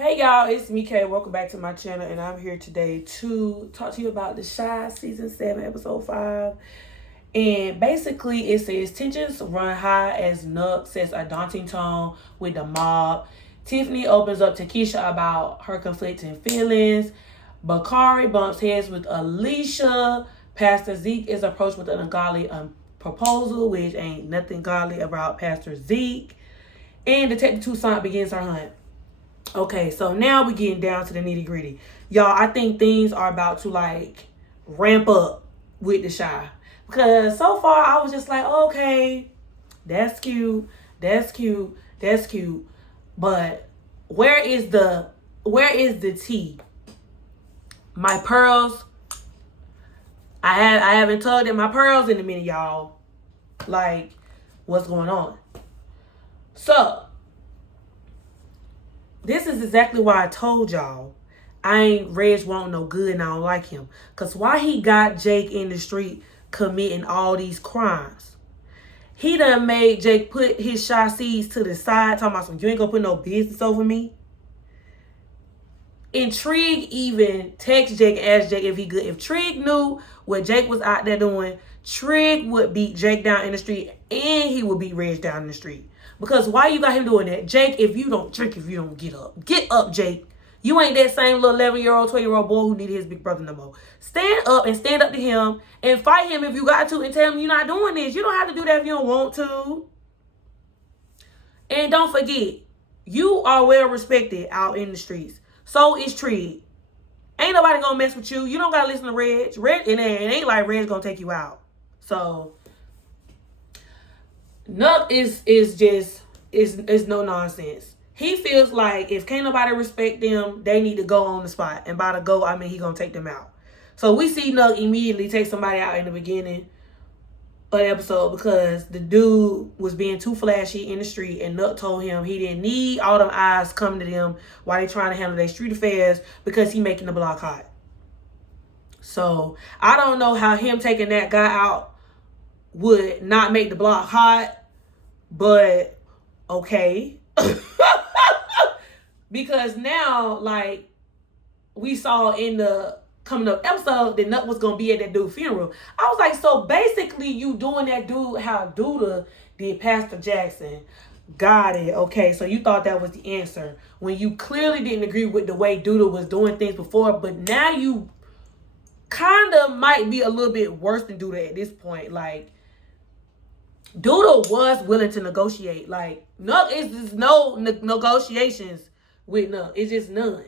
Hey y'all, it's me Kay. Welcome back to my channel, and I'm here today to talk to you about The Shy season 7 episode 5. And basically it says tensions run high as Nuck sets a daunting tone with the mob. Tiffany opens up to Keisha about her conflicting feelings. Bakari bumps heads with Alicia. Pastor Zeke is approached with an ungodly proposal, which ain't nothing godly about Pastor Zeke. And Detective Toussaint begins her hunt. Okay, so now we're getting down to the nitty gritty. Y'all, I think things are about to ramp up with The Shy. Because so far I was just like, okay, that's cute, that's cute, that's cute. But where is the tea? My pearls, I haven't tugged at my pearls in a minute, y'all. Like, what's going on? So this is exactly why I told y'all I ain't Reg want no good and I don't like him. Because why he got Jake in the street committing all these crimes? He done made Jake put his shy seeds to the side, talking about some, you ain't gonna put no business over me. Intrigue even text Jake and asked Jake if he good. If Trig knew what Jake was out there doing, Trig would beat Jake down in the street and he would beat Reg down in the street. Because why you got him doing that? Jake, if you don't drink, if you don't get up. Get up, Jake. You ain't that same little 11-year-old, 12-year-old boy who needed his big brother no more. Stand up and stand up to him and fight him if you got to and tell him you're not doing this. You don't have to do that if you don't want to. And don't forget, you are well respected out in the streets. So is Trig. Ain't nobody gonna mess with you. You don't gotta listen to Reg. And it ain't like Reg gonna take you out. So Nuck is no nonsense. He feels like if can't nobody respect them, they need to go on the spot. And by the go, I mean he gonna take them out. So we see Nuck immediately take somebody out in the beginning of the episode because the dude was being too flashy in the street, and Nuck told him he didn't need all them eyes coming to them while they trying to handle their street affairs because he making the block hot. So I don't know how him taking that guy out would not make the block hot. But okay. Because now, like, we saw in the coming up episode that Nut was gonna be at that dude's funeral. I was like, so basically you doing that dude how Duda did Pastor Jackson. Got it. Okay, so you thought that was the answer when you clearly didn't agree with the way Duda was doing things before, but now you kind of might be a little bit worse than Duda at this point. Like, Duda was willing to negotiate. Like, Nuck is just no negotiations with Nuck. It's just none.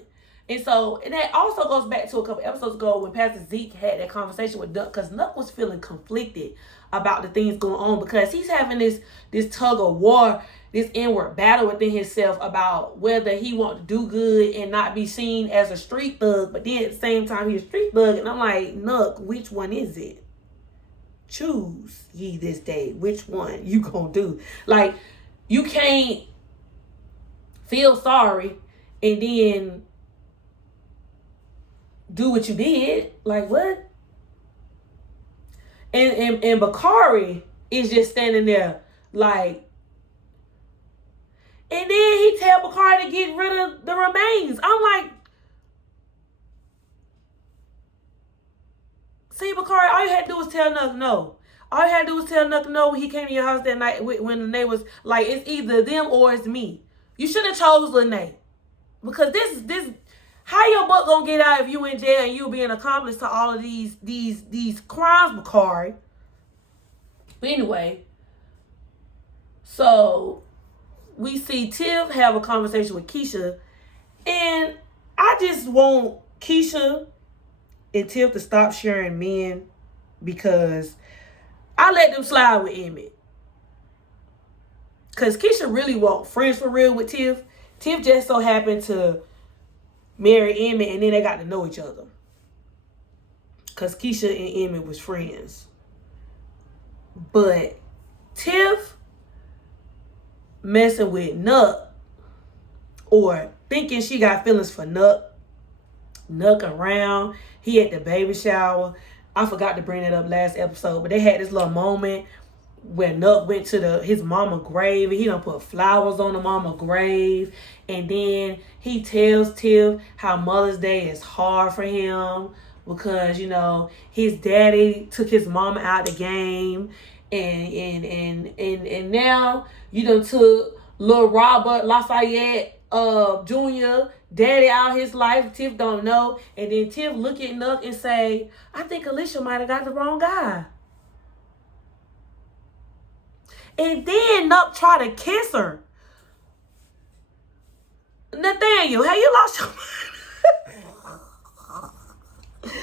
And so, and that also goes back to a couple episodes ago when Pastor Zeke had that conversation with Nuck, because Nuck was feeling conflicted about the things going on because he's having this tug of war, this inward battle within himself about whether he want to do good and not be seen as a street thug, but then at the same time he's a street thug. And I'm like, Nuck, which one is it? Choose ye this day which one you gonna do. Like, you can't feel sorry and then do what you did. Like, what? And Bakari is just standing there like, and then he tell Bakari to get rid of the remains. I'm like, see, Bakari, all you had to do was tell Nuck no. All you had to do was tell Nuck no when he came to your house that night when they was like, it's either them or it's me. You should have chose Lene. Because this how your butt gonna get out if you in jail and you being accomplice to all of these crimes, Bakari? But anyway, so we see Tiff have a conversation with Keisha, and I just want Keisha and Tiff to stop sharing men because I let them slide with Emmett. Because Keisha really want friends for real with Tiff. Tiff just so happened to marry Emmett and then they got to know each other. Because Keisha and Emmett was friends. But Tiff messing with Nuck or thinking she got feelings for Nuck around. He at the baby shower. I forgot to bring it up last episode, but they had this little moment when Nuck went to his mama grave, and he done put flowers on the mama grave, and then he tells Tiff how Mother's Day is hard for him because, you know, his daddy took his mama out the game, and now you done took little Robert Lafayette Jr. daddy out his life. Tiff don't know, and then Tiff look at Nuck and say, I think Alicia might have got the wrong guy. And then Nuck try to kiss her. Nathaniel, have you lost your mind?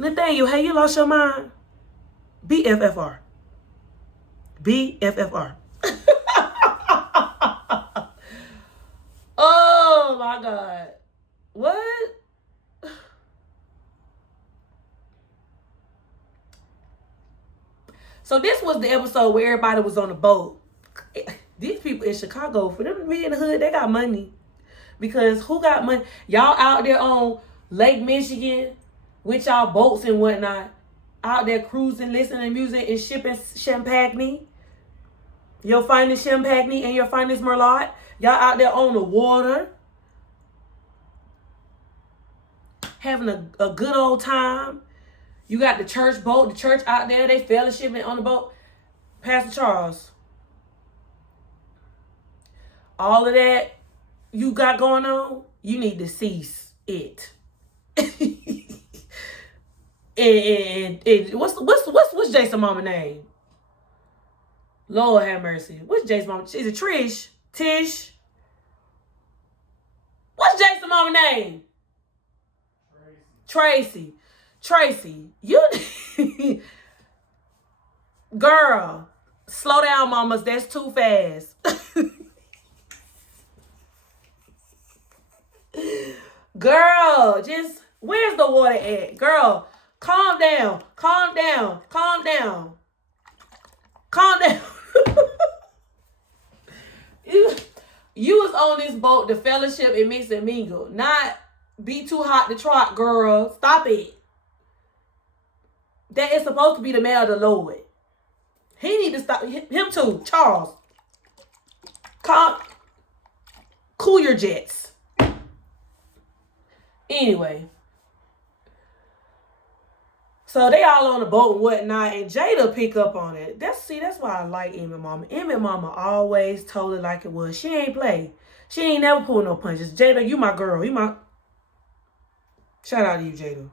Nathaniel, have you lost your mind? BFFR. BFFR. Oh my God. What? So this was the episode where everybody was on the boat. These people in Chicago, for them to be in the hood, they got money. Because who got money? Y'all out there on Lake Michigan with y'all boats and whatnot. Out there cruising, listening to music and shipping champagne. Your finest champagne and your finest merlot. Y'all out there on the water. Having a good old time. You got the church boat, the church out there, they fellowshipping on the boat. Pastor Charles, all of that you got going on, you need to cease it. and what's Jason's mama name? Lord have mercy. What's Jason's mama? Is it Trish? Tish? What's Jason's mama name? Tracy. Tracy, you girl, slow down, mamas. That's too fast. Girl, just where's the water at? Girl, calm down, calm down, calm down, calm down. You was on this boat to fellowship and mix and mingle, not be too hot to trot, girl. Stop it. That is supposed to be the man of the Lord. He need to stop. Him too, Charles. Cool your jets. Anyway. So they all on the boat and whatnot, and Jada pick up on it. That's why I like Emmett Mama. Emmett Mama always told it like it was. She ain't play. She ain't never pull no punches. Jada, you my girl. Shout out to you, Jada.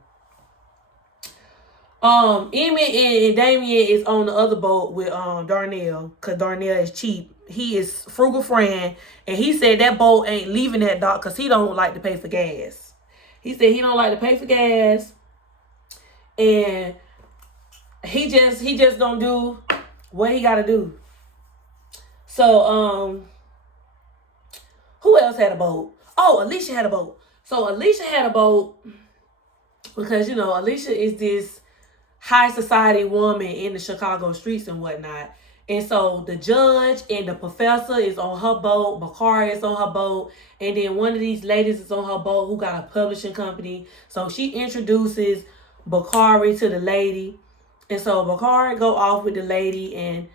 Emmett and Damien is on the other boat with Darnell, cause Darnell is cheap. He is frugal friend, and he said that boat ain't leaving that dock cause he don't like to pay for gas. He said he don't like to pay for gas, and he just gonna do what he gotta do. So who else had a boat? Oh, Alicia had a boat. So Alicia had a boat because, you know, Alicia is this high society woman in the Chicago streets and whatnot. And so the judge and the professor is on her boat. Bakari is on her boat. And then one of these ladies is on her boat who got a publishing company. So she introduces Bakari to the lady. And so Bakari go off with the lady. And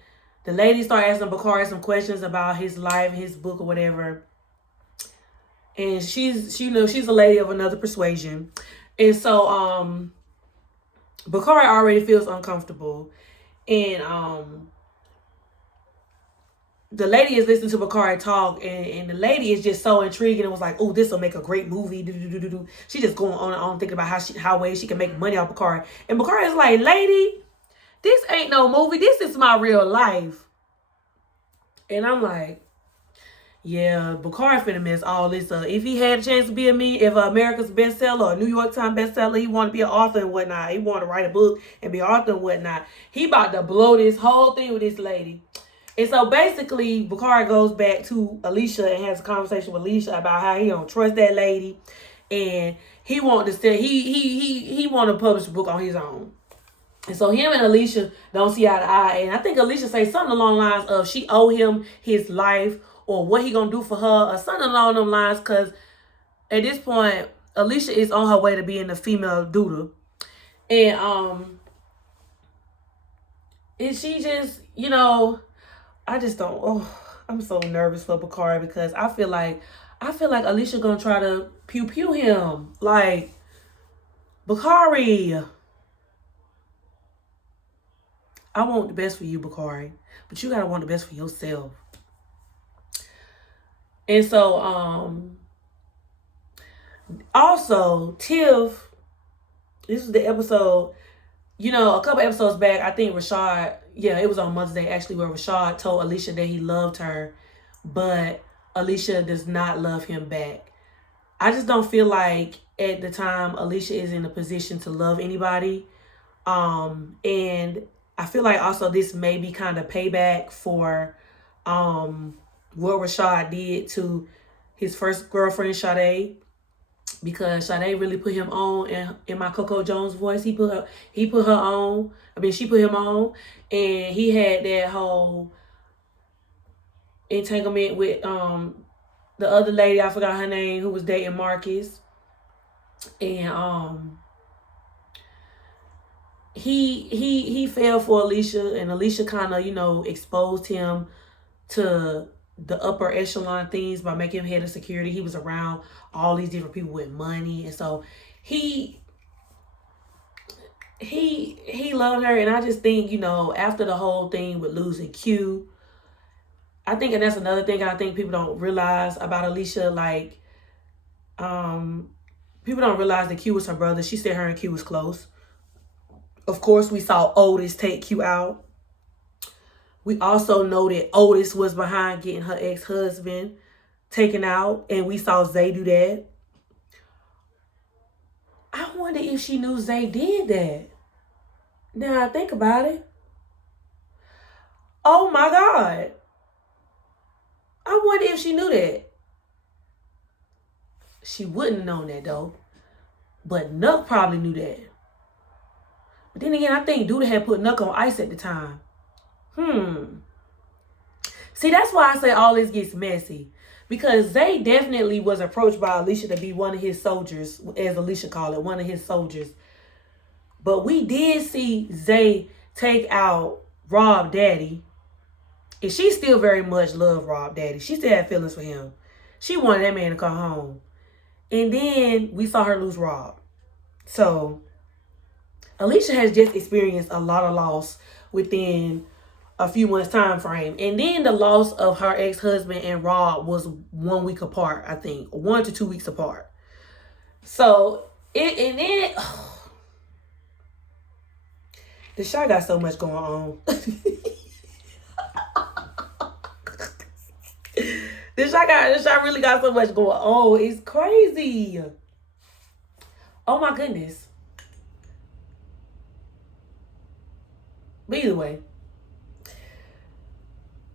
the lady start asking Bakari some questions about his life, his book or whatever. And she's a lady of another persuasion. And so Bakari already feels uncomfortable, and the lady is listening to Bakari talk, and the lady is just so intrigued and was like, "Oh, this will make a great movie." She just going on and on thinking about how ways she can make money off Bakari, and Bakari is like, "Lady, this ain't no movie. This is my real life." And I'm like, yeah, Bakari finna miss all this. If he had a chance to be if America's bestseller or New York Times bestseller, he want to be an author and whatnot. He want to write a book and be an author and whatnot. He about to blow this whole thing with this lady. And so basically, Bakari goes back to Alicia and has a conversation with Alicia about how he don't trust that lady, and he want to say he want to publish a book on his own. And so him and Alicia don't see eye to eye. And I think Alicia say something along the lines of she owe him his life, or what he gonna do for her, or something along them lines, because at this point, Alicia is on her way to being a female doula. And And she just, I just don't. Oh, I'm so nervous for Bakari because I feel like Alicia gonna try to pew pew him. Like, Bakari, I want the best for you, Bakari, but you gotta want the best for yourself. And so, also Tiff, this was the episode. A couple episodes back, I think Rashad, yeah, it was on Mother's Day actually, where Rashad told Alicia that he loved her, but Alicia does not love him back. I just don't feel like at the time Alicia is in a position to love anybody. And I feel like also this may be kind of payback for what Rashad did to his first girlfriend, Sade, because Sade really put him on in my Coco Jones voice. He put her on. I mean, she put him on, and he had that whole entanglement with the other lady, I forgot her name, who was dating Marcus. And he fell for Alicia, and Alicia kind of, exposed him to the upper echelon things by making him head of security. He was around all these different people with money, and so he loved her. And I just think, after the whole thing with losing Q, I think, and that's another thing I think people don't realize about Alicia, like, people don't realize that Q was her brother. She said her and Q was close. Of course, we saw Otis take Q out. We also know that Otis was behind getting her ex-husband taken out, and we saw Zay do that. I wonder if she knew Zay did that. Now I think about it. Oh my God. I wonder if she knew that. She wouldn't have known that though. But Nuck probably knew that. But then again, I think Duda had put Nuck on ice at the time. See, that's why I say all this gets messy. Because Zay definitely was approached by Alicia to be one of his soldiers, as Alicia called it, one of his soldiers. But we did see Zay take out Rob Daddy. And she still very much loved Rob Daddy. She still had feelings for him. She wanted that man to come home. And then we saw her lose Rob. So Alicia has just experienced a lot of loss within a few months time frame. And then the loss of her ex-husband and Rob was 1 week apart, I think. 1 to 2 weeks apart. So, the shot got so much going on. This shot really got so much going on. It's crazy. Oh my goodness. But either way.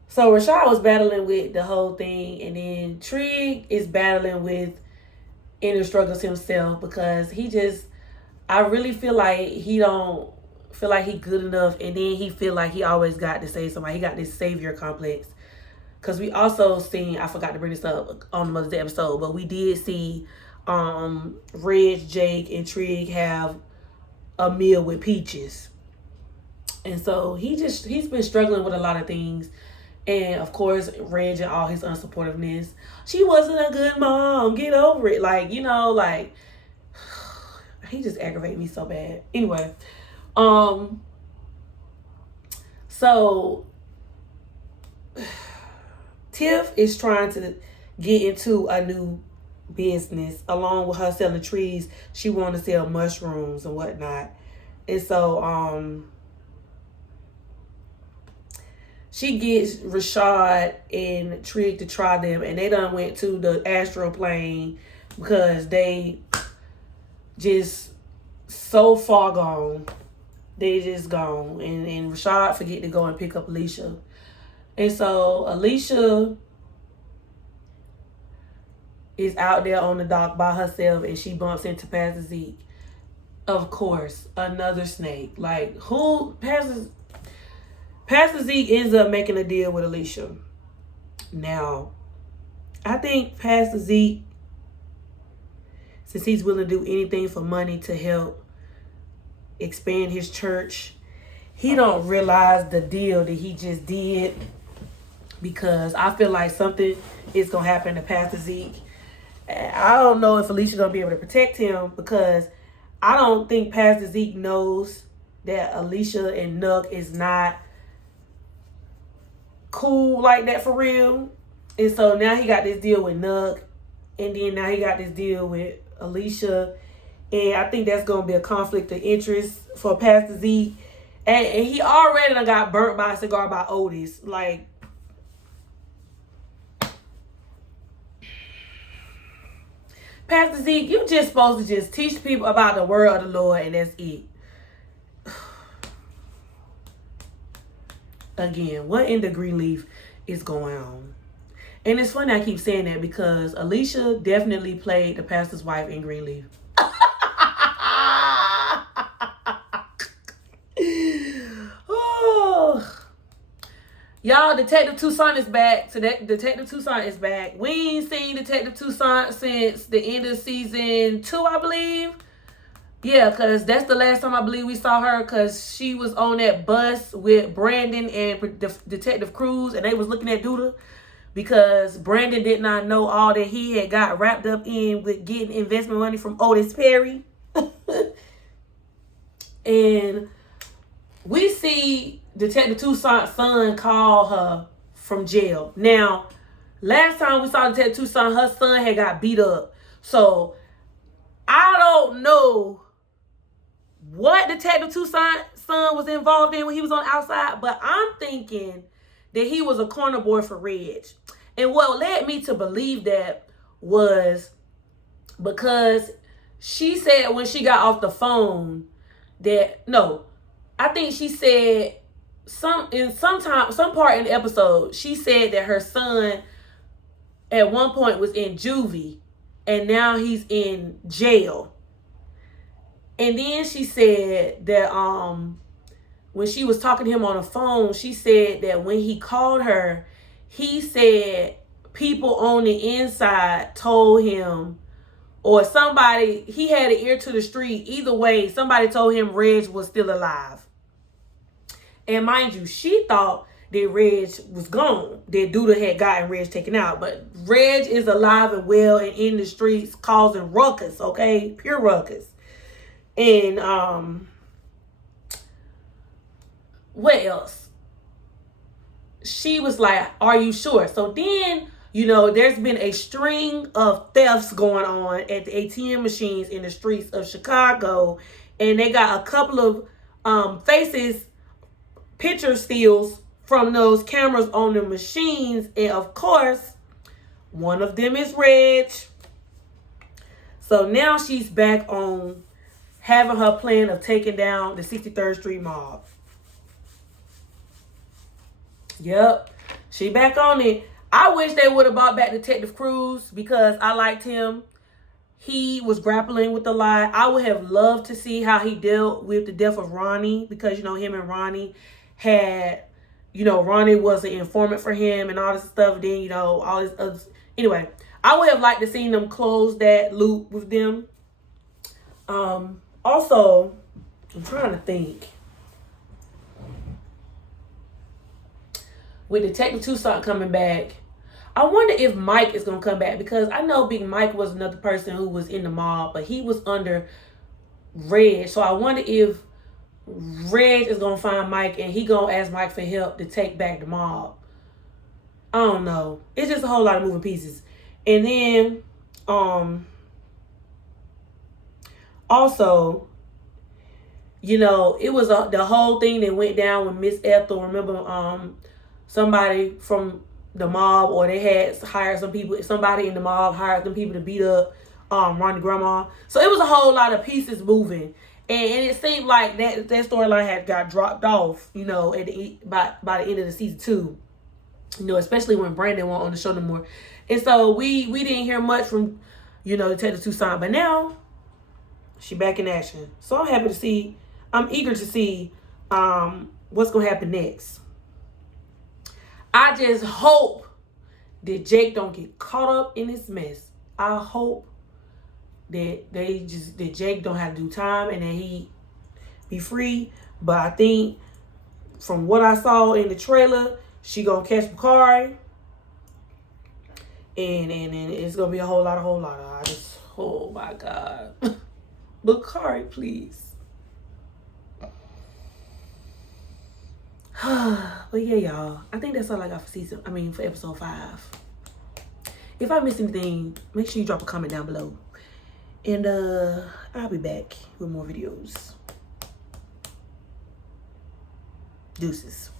So Rashad was battling with the whole thing, and then Trig is battling with inner struggles himself, because I really feel like he don't feel like he good enough, and then he feel like he always got to save somebody. He got this savior complex. Because we also seen, I forgot to bring this up on the Mother's Day episode, but we did see Reg, Jake, and Trig have a meal with Peaches. And so he's been struggling with a lot of things. And of course, Reg and all his unsupportiveness. She wasn't a good mom. Get over it. Like, he just aggravated me so bad. Anyway, so Tiff is trying to get into a new business. Along with her selling trees, she wanted to sell mushrooms and whatnot. And so she gets Rashad and Trig to try them, and they done went to the astral plane because they just so far gone. They just gone. And Rashad forget to go and pick up Alicia. And so Alicia is out there on the dock by herself, and she bumps into Pastor Zeke. Of course, another snake. Like, who? Pastor Zeke ends up making a deal with Alicia. Now, I think Pastor Zeke, since he's willing to do anything for money to help expand his church, he don't realize the deal that he just did, because I feel like something is gonna happen to Pastor Zeke. I don't know if Alicia's gonna be able to protect him, because I don't think Pastor Zeke knows that Alicia and Nuck is not cool like that for real. And so now he got this deal with Nuck, and then now he got this deal with Alicia. And I think that's going to be a conflict of interest for Pastor Z. And he already done got burnt by a cigar by Otis. Like, Pastor Zeke, you just supposed to just teach people about the word of the Lord, and that's it. Again, what in the Greenleaf is going on? And it's funny I keep saying that, because Alicia definitely played the pastor's wife in Greenleaf. Oh. Y'all, Detective Toussaint is back. Detective Toussaint is back. We ain't seen Detective Toussaint since the end of season 2, I believe. Yeah, because that's the last time I believe we saw her, because she was on that bus with Brandon and Detective Cruz, and they was looking at Duda, because Brandon did not know all that he had got wrapped up in with getting investment money from Otis Perry. And we see Detective Toussaint's son call her from jail. Now, last time we saw Detective Toussaint, her son had got beat up. So, I don't know what Detective Toussaint's son was involved in when he was on the outside, but I'm thinking that he was a corner boy for Reg. And what led me to believe that was because she said when she got off the phone that, no, I think she said some part in the episode, she said that her son at one point was in juvie and now he's in jail. And then she said that when she was talking to him on the phone, she said that when he called her, he said people on the inside told him, or somebody, he had an ear to the street. Either way, somebody told him Reg was still alive. And mind you, she thought that Reg was gone, that Duda had gotten Reg taken out. But Reg is alive and well and in the streets causing ruckus, okay? Pure ruckus. And what else? She was like, are you sure? So then, you know, there's been a string of thefts going on at the ATM machines in the streets of Chicago. And they got a couple of picture steals from those cameras on the machines. And of course, one of them is Reg. So now she's back on having her plan of taking down the 63rd Street mob. Yep, she back on it. I wish they would have brought back Detective Cruz, because I liked him. He was grappling with the lie. I would have loved to see how he dealt with the death of Ronnie, because, you know, him and Ronnie had, you know, Ronnie was an informant for him and all this stuff. Then, you know, all this other. Anyway, I would have liked to see them close that loop with them. Also, I'm trying to think. With Detective Toussaint coming back, I wonder if Mike is going to come back, because I know Big Mike was another person who was in the mob, but he was under Reg. So I wonder if Reg is going to find Mike and he going to ask Mike for help to take back the mob. I don't know. It's just a whole lot of moving pieces. And then, also, you know, it was the whole thing that went down with Miss Ethel. Remember, somebody from the mob, or they had hired some people, somebody in the mob hired some people to beat up Ronnie grandma. So it was a whole lot of pieces moving. And it seemed like that storyline had got dropped off, you know, by the end of the season 2. You know, especially when Brandon wasn't on the show no more. And so we didn't hear much from, you know, Detective Toussaint. But now, she back in action. So I'm happy to see, I'm eager to see what's going to happen next. I just hope that Jake don't get caught up in this mess. I hope that that Jake don't have to do time and that he be free. But I think from what I saw in the trailer, she gonna catch Bakari. And it's gonna be a whole lot. I just, oh my God. Bakari, please. But yeah, y'all. I think that's all I got for episode 5. If I miss anything, make sure you drop a comment down below. And I'll be back with more videos. Deuces.